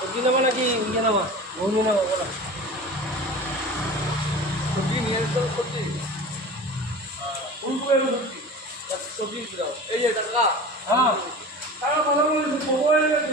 সবজি নেবো নাকি ইয়ে নেবো ঘুমিয়ে নেবো বলো সবজি নিয়ে আসতে সবজি সবজি দাও এই যে টাকা হ্যাঁ তারা কথা বলেছে